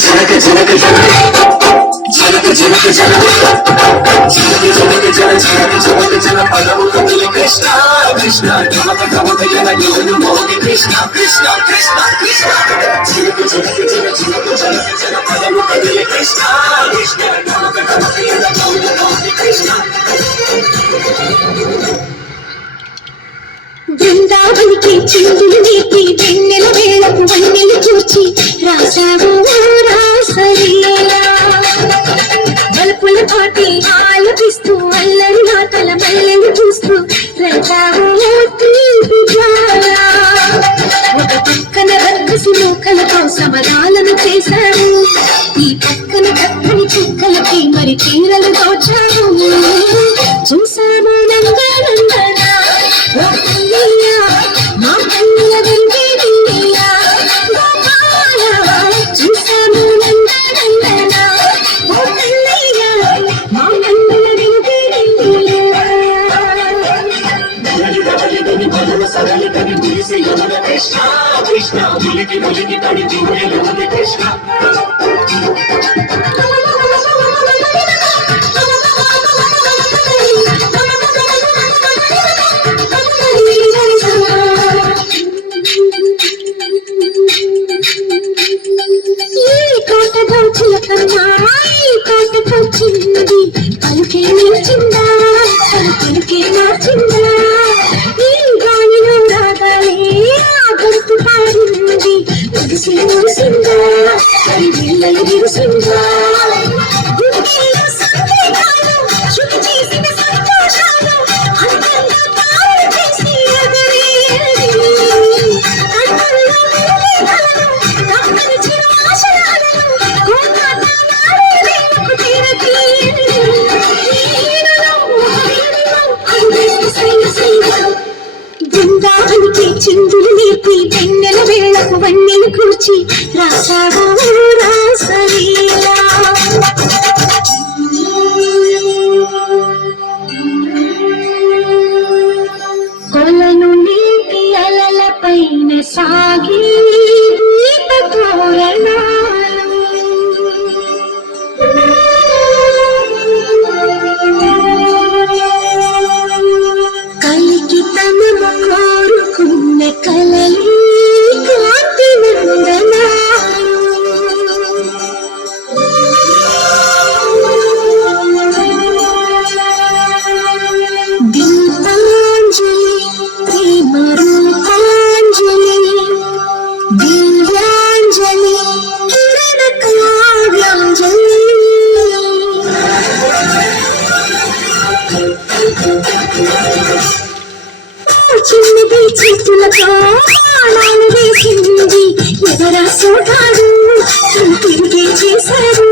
జనక జనక జన జనక జనక జన జనక జనక జన జనక జనక జన పదము కదిలి కృష్ణ కృష్ణ గమక గమక జన యోను మోగి కృష్ణ కృష్ణ కృష్ణ కృష్ణ జనక జనక జన జనక జనక జన పదము కదిలి కృష్ణ కృష్ణ గమక గమక జన యోను మోగి కృష్ణ బృందావనికి చిందులు నీటి వెన్నెల వేళకు వన్నెలు చూచి రాసావు రాసలీలా బల్పుల పాటి ఆలపిస్తూ అల్లరి ఆటల మల్లెలు చూస్తూ రంగావు ఒక పక్కన రక్కసి మూకలతో సమరాలను చేశారు ఈ పక్కన కక్కని చుక్కలకి మరి చీరలు దోచారు చూసాము నందనందన మా కన్నుల వెంటే చూసాము నందనందన మా కన్నుల వెంటే కృష్ణ కృష్ణ ములికి ములికి తడి జీవులు కృష్ణ పలుకే నిలిచిందా పలుకే మార్చిందా ఈ గాలిలో రాగాలే గుర్తు పాడింది మురిసి మురిసిందా విల్లలు విరిసిందా శుద్ధి చేసిన సంతోషాలు అందంగా తాను చేసి బృందావనికి చిందులు నీటి వెన్నెల వేళకు వన్నెలు కూర్చి రాసావు రాసలీలా కొలను నీటి అలల పైన సాగి దీప తోరణాలు కలికి తనము కోరుకున్న కలలి కాంతి నందనాలు దీపాంజలి ప్రేమ రూపాంజలి దివ్యాంజలి కిరణ కావ్యాంజలి చిన్నది చేతులతో ప్రాణాలు వేసింది ఎవరా సోటాడు తిరిగి చేశాడు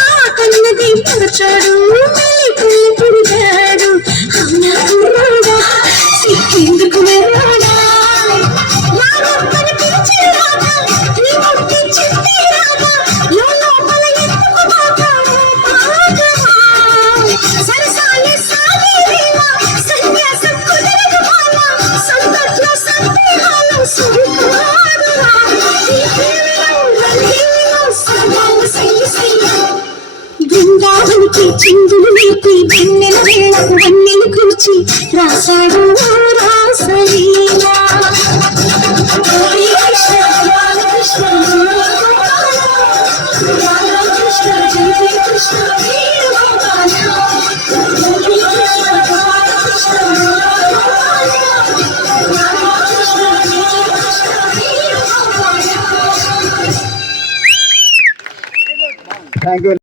ఆ కన్నది మరచాడు పురిగాడు అన్నా కుర్రాడా సిక్కేందుకు వెళ్ళాడా పిలిచేరాగా నీ ముక్తి చెప్పేరాగా లోపల ఎందుకు బాగా సరసాలే సాగే వేళ సన్యాసం కుదరదు బాల సంతట్లో సందేహాలు సుడికాడురా ఈ ప్రేమలో సమాన సైన్య బృందావనికి చిందులు నీటి వెన్నెల వేళకు వన్నెలు కూర్చి రాసాడు రాసలీలా Thank you.